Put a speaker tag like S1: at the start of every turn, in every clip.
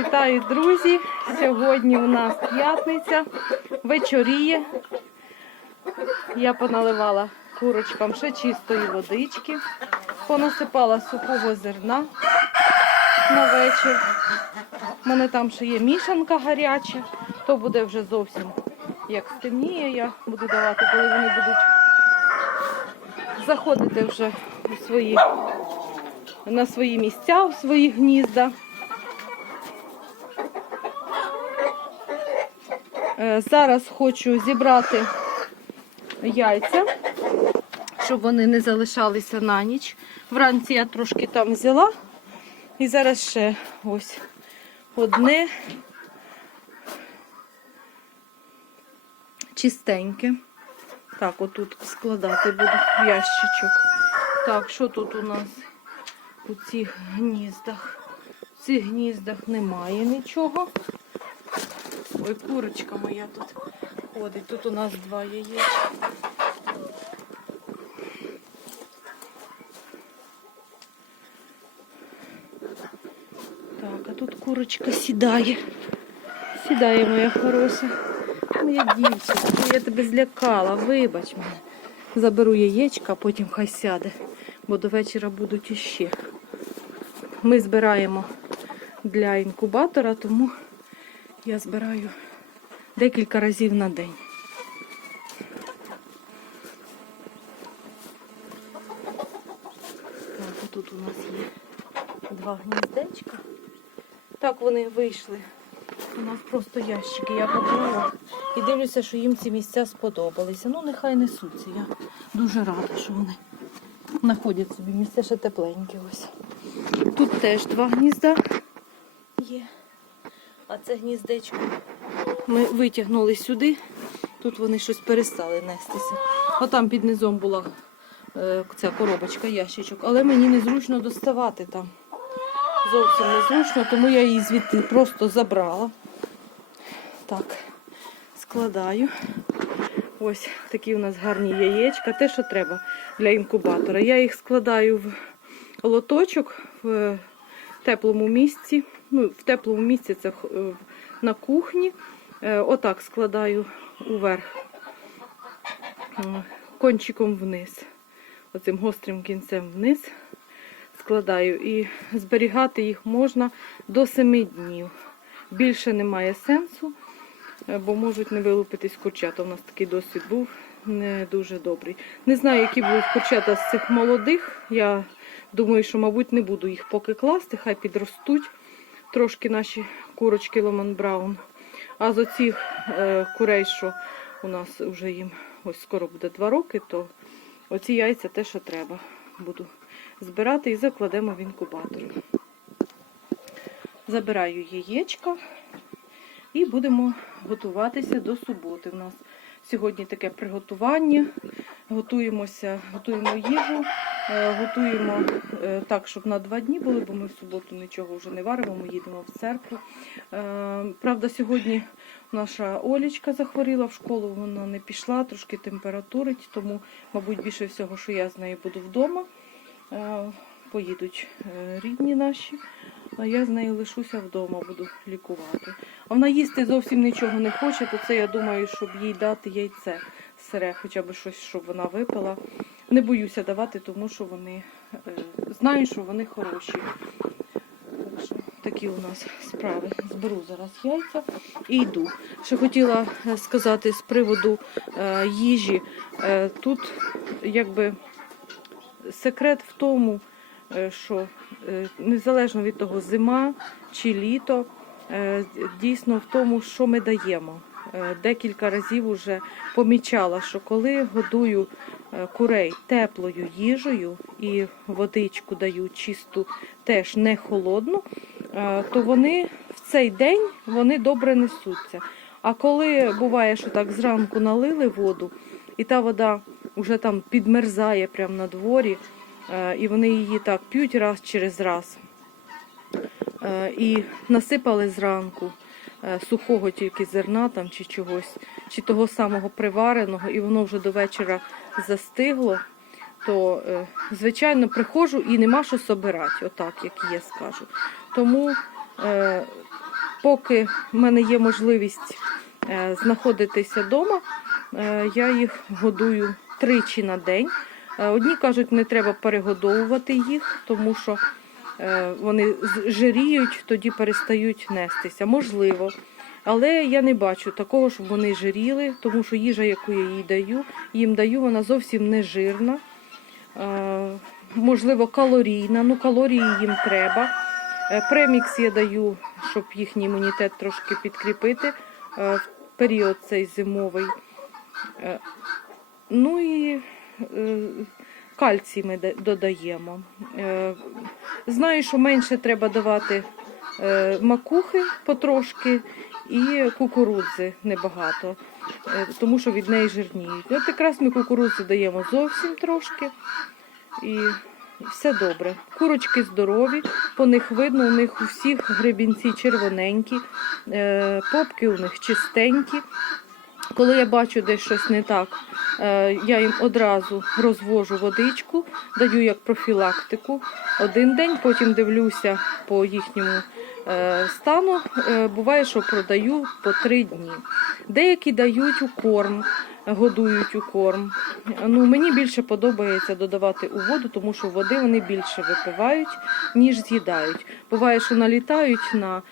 S1: Вітаю, друзі! Сьогодні у нас п'ятниця, вечоріє. Я поналивала курочкам ще чистої водички, понасипала сухого зерна на вечір. У мене там ще є мішанка гаряча, то буде вже зовсім як стемніє, я буду давати, коли вони будуть заходити вже у свої, на свої місця, у свої гнізда. Зараз хочу зібрати яйця, щоб вони не залишалися на ніч. Вранці я трошки там взяла. І зараз ще ось одне чистеньке. Так, отут складати буду ящичок. Так, що тут у нас у цих гніздах? В цих гніздах немає нічого. Ой, курочка моя тут ходить. Тут у нас два яєчка. Так, а тут курочка сідає. Сідає, моя хороша. Моя дівчинка, я тебе злякала, вибач мене. Заберу яєчка, а потім хай сяде, бо до вечора будуть іще. Ми збираємо для інкубатора, тому я збираю декілька разів на день. Тут у нас є два гніздечка. Так вони вийшли. У нас просто ящики. Я купила і дивлюся, що їм ці місця сподобалися. Ну, нехай несуться. Я дуже рада, що вони знаходять собі місце ще тепленьке ось. Тут теж два гнізда є. А це гніздечко ми витягнули сюди. Тут вони щось перестали нестися. Отам під низом була е, ця коробочка, ящичок, але мені незручно доставати там. Зовсім незручно, тому я її звідти просто забрала. Так, складаю. Ось такі у нас гарні яєчка. Те, що треба для інкубатора. Я їх складаю в лоточок в теплому місці. Ну, в теплому місці це е, на кухні. Е, Отак складаю уверх е, кончиком вниз. Оцим гострим кінцем вниз складаю. І зберігати їх можна до 7 днів. Більше немає сенсу, бо можуть не вилупитись курчата. У нас такий досвід був не дуже добрий. Не знаю, які будуть курчата з цих молодих. Я думаю, що, мабуть, не буду їх поки класти, хай підростуть трошки наші курочки Ломан Браун. А з оцих е, курей, що у нас вже їм ось скоро буде 2 роки, то оці яйця те, що треба. Буду збирати і закладемо в інкубатор. Забираю яєчка і будемо готуватися до суботи. У нас сьогодні таке приготування. Готуємося, готуємо їжу, е, готуємо е, так, щоб на два дні були, бо ми в суботу нічого вже не варимо, ми їдемо в церкву. Е, Правда, сьогодні наша Олічка захворіла в школу, вона не пішла, трошки температурить, тому, мабуть, більше всього, що я з нею буду вдома. Поїдуть рідні наші, а я з нею лишуся вдома, буду лікувати. А вона їсти зовсім нічого не хоче, то це я думаю, щоб їй дати яйце сире, хоча б щось, щоб вона випила. Не боюся давати, тому що вони е, знаю, що вони хороші. Такі у нас справи. Зберу зараз яйця і йду. Ще хотіла е, сказати з приводу е, їжі. Тут якби секрет в тому, що е, незалежно від того, зима чи літо, е, дійсно в тому, що ми даємо. Е, Декілька разів вже помічала, що коли годую е, курей теплою їжею і водичку даю чисту, теж не холодну, е, то вони в цей день вони добре несуться. А коли буває, що так зранку налили воду, і та вода вже там підмерзає прямо на дворі, е, і вони її так п'ють раз через раз. Е, І насипали зранку е, сухого тільки зерна там чи чогось, чи того самого привареного, і воно вже до вечора застигло, то, е, звичайно, приходжу і нема що собирати, отак, як я скажу. Тому е, поки в мене є можливість е, знаходитися вдома, е, я їх годую тричі на день. Е, Одні кажуть, не треба перегодовувати їх, тому що е, вони жиріють, тоді перестають нестися. Можливо. Але я не бачу такого, щоб вони жиріли, тому що їжа, яку я їй даю, їм даю, вона зовсім не жирна. Е, Можливо, калорійна, ну калорії їм треба. Премікс я даю, щоб їхній імунітет трошки підкріпити в період цей зимовий. Ну і кальцій ми додаємо. Е, Знаю, що менше треба давати е, макухи потрошки і кукурудзи небагато, е, тому що від неї жирніють. От якраз ми кукурудзи даємо зовсім трошки. І все добре. Курочки здорові, по них видно, у них у всіх гребінці червоненькі, е, попки у них чистенькі. Коли я бачу десь щось не так, е, я їм одразу розвожу водичку, даю як профілактику один день, потім дивлюся по їхньому е, стану. Е, Буває, що продаю по три дні. Деякі дають у корм, годують у корм. Ну, мені більше подобається додавати у воду, тому що води вони більше випивають, ніж з'їдають. Буває, що налітають на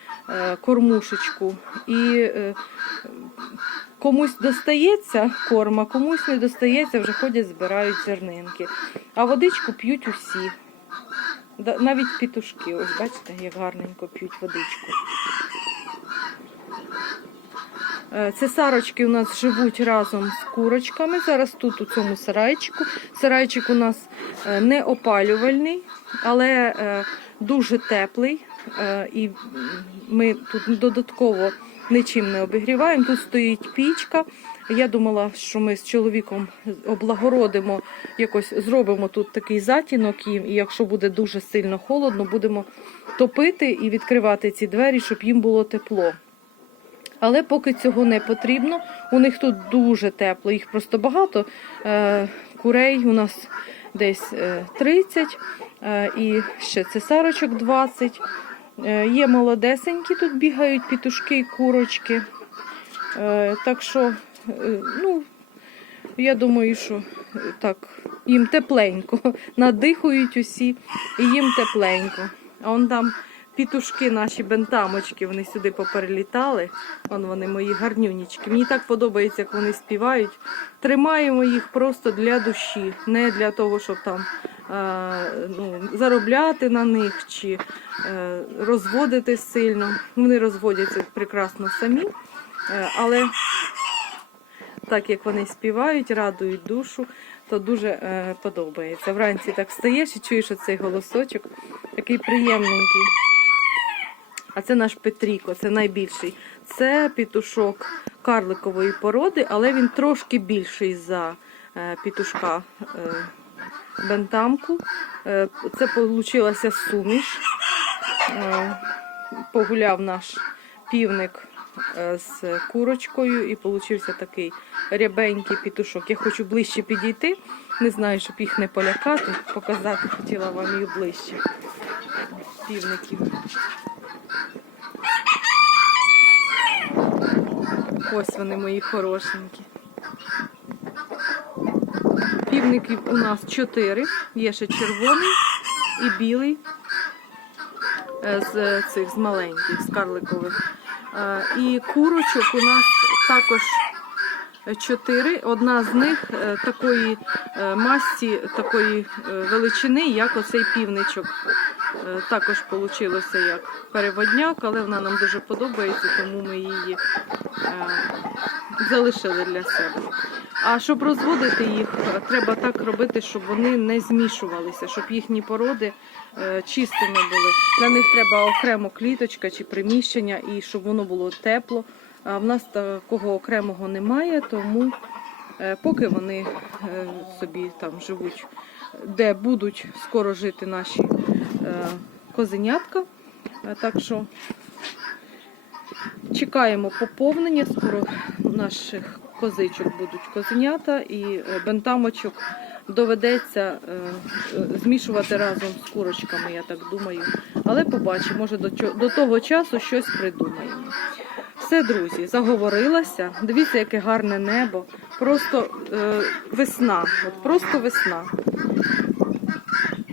S1: кормушечку і комусь достається корма, комусь не достається, вже ходять, збирають зернинки. А водичку п'ють усі. Навіть пітушки, ось бачите, як гарненько п'ють водичку. Е, Цесарочки у нас живуть разом з курочками. Зараз тут у цьому сарайчику. Сарайчик у нас е, не опалювальний, але е, дуже теплий. І ми тут додатково нічим не обігріваємо. Тут стоїть пічка. Я думала, що ми з чоловіком облагородимо, якось зробимо тут такий затінок їм, і якщо буде дуже сильно холодно, будемо топити і відкривати ці двері, щоб їм було тепло. Але поки цього не потрібно, у них тут дуже тепло, їх просто багато. Е, Курей у нас десь е, 30 е, і ще цесарочок 20. Е, Є молодесенькі, тут бігають пітушки і курочки. Е, Так що, е, ну, я думаю, що так, їм тепленько. Надихають усі, і їм тепленько. А он там пітушки наші бентамочки, вони сюди поперелітали. Вон вони мої гарнюнічки. Мені так подобається, як вони співають. Тримаємо їх просто для душі, не для того, щоб там ну, заробляти на них чи е, розводити сильно. Вони розводяться прекрасно самі, е, але так як вони співають, радують душу, то дуже е, подобається. Вранці так встаєш і чуєш оцей голосочок, такий приємненький. А це наш Петріко, це найбільший. Це пітушок карликової породи, але він трошки більший за е, пітушка е, бентамку. Е, це вийшла суміш. Е, погуляв наш півник е, з курочкою і получився такий рябенький пітушок. Я хочу ближче підійти, не знаю, щоб їх не полякати, показати хотіла вам їх ближче. Півників. Ось вони мої хорошенькі. Півників у нас чотири. Є ще червоний і білий е, з цих з маленьких, з карликових. Е, І курочок у нас також чотири. Одна з них е, такої масті, такої величини, як оцей півничок. Також вийшло як переводняк, але вона нам дуже подобається, тому ми її залишили для себе. А щоб розводити їх, треба так робити, щоб вони не змішувалися, щоб їхні породи е, чистими були. Для них треба окремо кліточка чи приміщення, і щоб воно було тепло. А в нас такого окремого немає, тому е, поки вони е, собі там живуть, де будуть скоро жити наші козенятка. Так що чекаємо поповнення. Скоро наших козичок будуть козенята і е, бентамочок доведеться е, е, змішувати разом з курочками, я так думаю. Але побачимо, може до, того часу щось придумаємо. Все, друзі, заговорилася. Дивіться, яке гарне небо. Просто е, весна. От просто весна.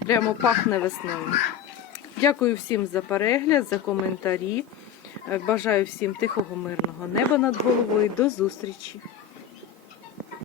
S1: Прямо пахне весною. Дякую всім за перегляд, за коментарі. Бажаю всім тихого, мирного неба над головою. До зустрічі!